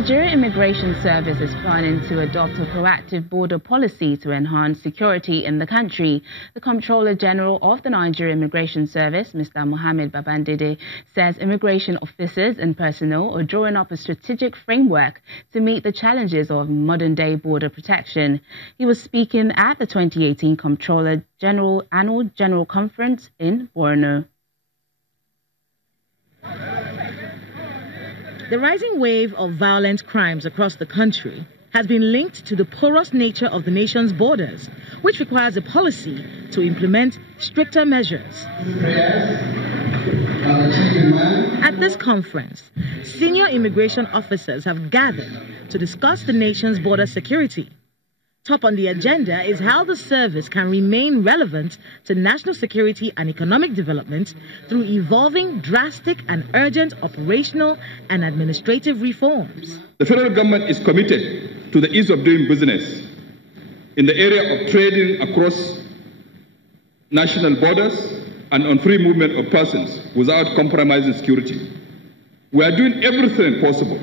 Nigeria Immigration Service is planning to adopt a proactive border policy to enhance security in the country. The Comptroller General of the Nigeria Immigration Service, Mr. MOHAMMED Babandede, says immigration officers and personnel are drawing up a strategic framework to meet the challenges of modern-day border protection. He was speaking at the 2018 Comptroller General Annual General Conference in Borno. The rising wave of violent crimes across the country has been linked to the porous nature of the nation's borders, which requires a policy to implement stricter measures. At this conference, senior immigration officers have gathered to discuss the nation's border security. Top on the agenda is how the service can remain relevant to national security and economic development through evolving drastic and urgent operational and administrative reforms. The federal government is committed to the ease of doing business in the area of trading across national borders and on free movement of persons without compromising security. We are doing everything possible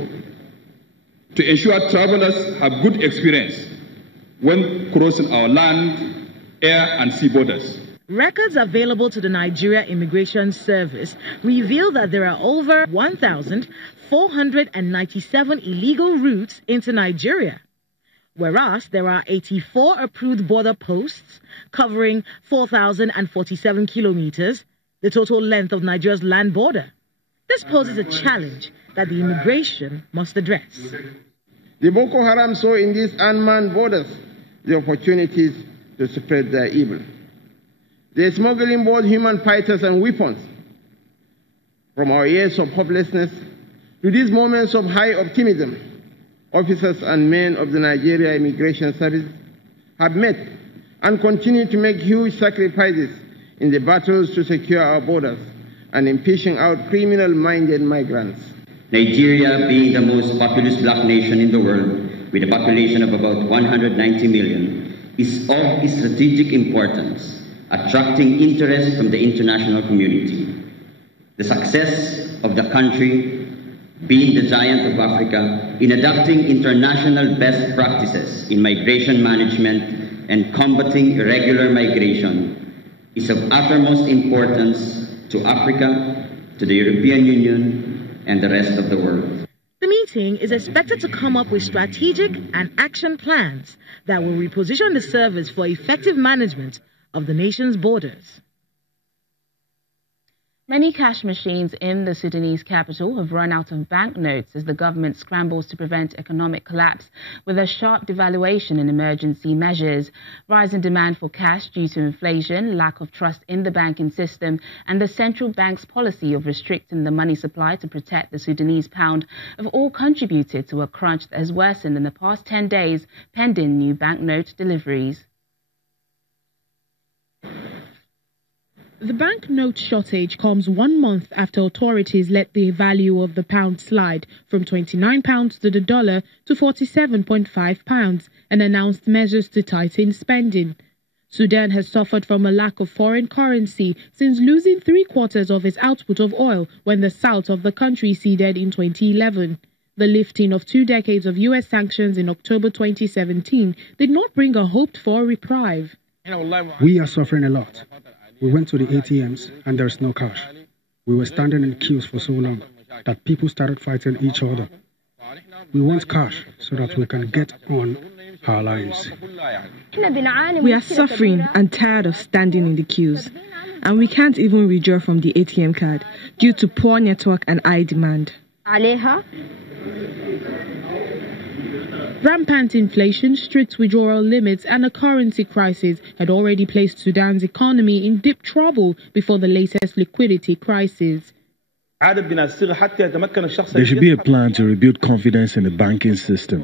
to ensure travelers have good experience when crossing our land, air and sea borders. Records available to the Nigeria Immigration Service reveal that there are over 1,497 illegal routes into Nigeria, whereas there are 84 approved border posts covering 4,047 kilometers, the total length of Nigeria's land border. This poses a challenge that the immigration must address. The Boko Haram saw in these unmanned borders the opportunities to spread their evil. They smuggle in both human fighters and weapons. From our years of hopelessness to these moments of high optimism, officers and men of the Nigeria Immigration Service have met and continue to make huge sacrifices in the battles to secure our borders and in pushing out criminal-minded migrants. Nigeria, being the most populous black nation in the world, with a population of about 190 million, is of strategic importance, attracting interest from the international community. The success of the country, being the giant of Africa, in adopting international best practices in migration management and combating irregular migration, is of uttermost importance to Africa, to the European Union, and the rest of the world. The meeting is expected to come up with strategic and action plans that will reposition the service for effective management of the nation's borders. Many cash machines in the Sudanese capital have run out of banknotes as the government scrambles to prevent economic collapse with a sharp devaluation in emergency measures. Rising demand for cash due to inflation, lack of trust in the banking system, and the central bank's policy of restricting the money supply to protect the Sudanese pound have all contributed to a crunch that has worsened in the past 10 days, pending new banknote deliveries. The banknote shortage comes 1 month after authorities let the value of the pound slide from £29 to the dollar to £47.5 and announced measures to tighten spending. Sudan has suffered from a lack of foreign currency since losing 3/4 of its output of oil when the south of the country ceded in 2011. The lifting of 2 decades of U.S. sanctions in October 2017 did not bring a hoped-for reprieve. We are suffering a lot. We went to the ATMs and there's no cash. We were standing in queues for so long that people started fighting each other. We want cash so that we can get on our lives. We are suffering and tired of standing in the queues, and we can't even withdraw from the ATM card due to poor network and high demand. Rampant inflation, strict withdrawal limits and a currency crisis had already placed Sudan's economy in deep trouble before the latest liquidity crisis. There should be a plan to rebuild confidence in the banking system,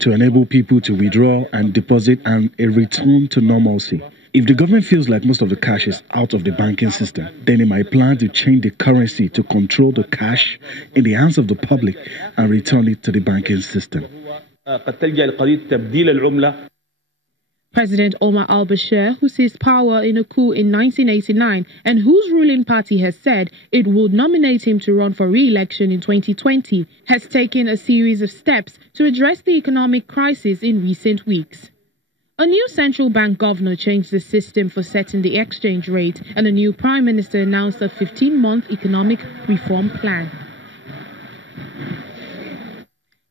to enable people to withdraw and deposit and a return to normalcy. If the government feels like most of the cash is out of the banking system, then it might plan to change the currency to control the cash in the hands of the public and return it to the banking system. President Omar al-Bashir, who seized power in a coup in 1989 and whose ruling party has said it would nominate him to run for re-election in 2020, has taken a series of steps to address the economic crisis in recent weeks. A new central bank governor changed the system for setting the exchange rate, and a new prime minister announced a 15-month economic reform plan.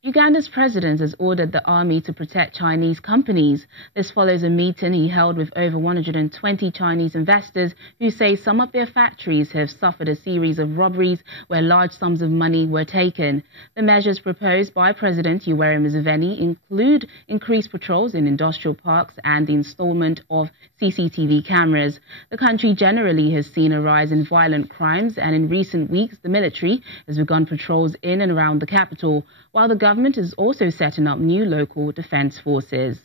Uganda's president has ordered the army to protect Chinese companies. This follows a meeting he held with over 120 Chinese investors who say some of their factories have suffered a series of robberies where large sums of money were taken. The measures proposed by President Yoweri Museveni include increased patrols in industrial parks and the installment of CCTV cameras. The country generally has seen a rise in violent crimes, and in recent weeks the military has begun patrols in and around the capital, while the government is also setting up new local defense forces.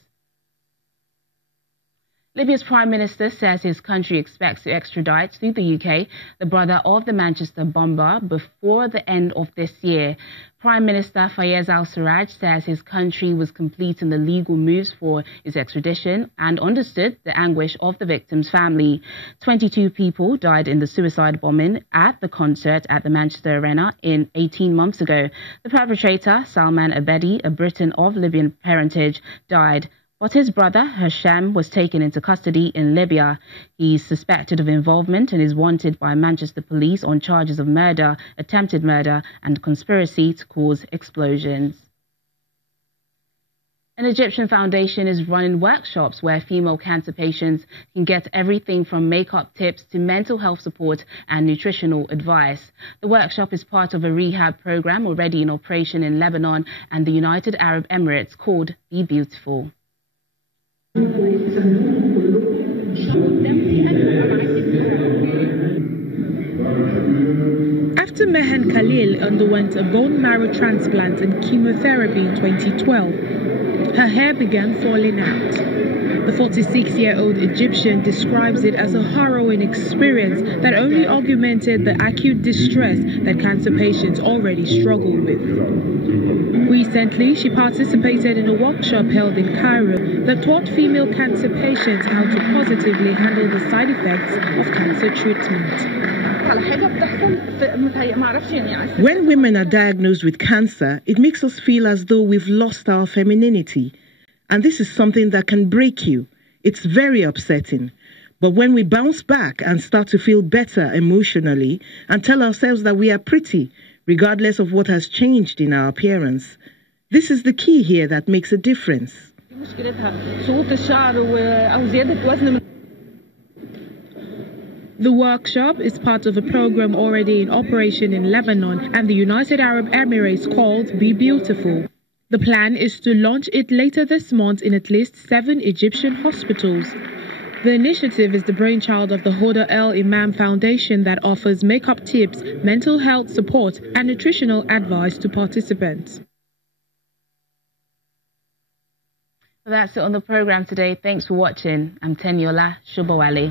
Libya's Prime Minister says his country expects to extradite to the UK the brother of the Manchester bomber before the end of this year. Prime Minister Fayez al-Sarraj says his country was completing the legal moves for his extradition and understood the anguish of the victim's family. 22 people died in the suicide bombing at the concert at the Manchester Arena 18 months ago. The perpetrator, Salman Abedi, a Briton of Libyan parentage, died, but his brother, Hasham, was taken into custody in Libya. He's suspected of involvement and is wanted by Manchester police on charges of murder, attempted murder, and conspiracy to cause explosions. An Egyptian foundation is running workshops where female cancer patients can get everything from makeup tips to mental health support and nutritional advice. The workshop is part of a rehab program already in operation in Lebanon and the United Arab Emirates called Be Beautiful. After Mehan Khalil underwent a bone marrow transplant and chemotherapy in 2012, her hair began falling out. The 46-year-old Egyptian describes it as a harrowing experience that only augmented the acute distress that cancer patients already struggle with. Recently, she participated in a workshop held in Cairo that taught female cancer patients how to positively handle the side effects of cancer treatment. When women are diagnosed with cancer, it makes us feel as though we've lost our femininity. And this is something that can break you. It's very upsetting. But when we bounce back and start to feel better emotionally and tell ourselves that we are pretty, regardless of what has changed in our appearance, this is the key here that makes a difference. The workshop is part of a program already in operation in Lebanon and the United Arab Emirates called Be Beautiful. The plan is to launch it later this month in at least 7 Egyptian hospitals. The initiative is the brainchild of the Hoda El Imam Foundation that offers makeup tips, mental health support, and nutritional advice to participants. That's it on the program today. Thanks for watching. I'm Teniola Shubawale.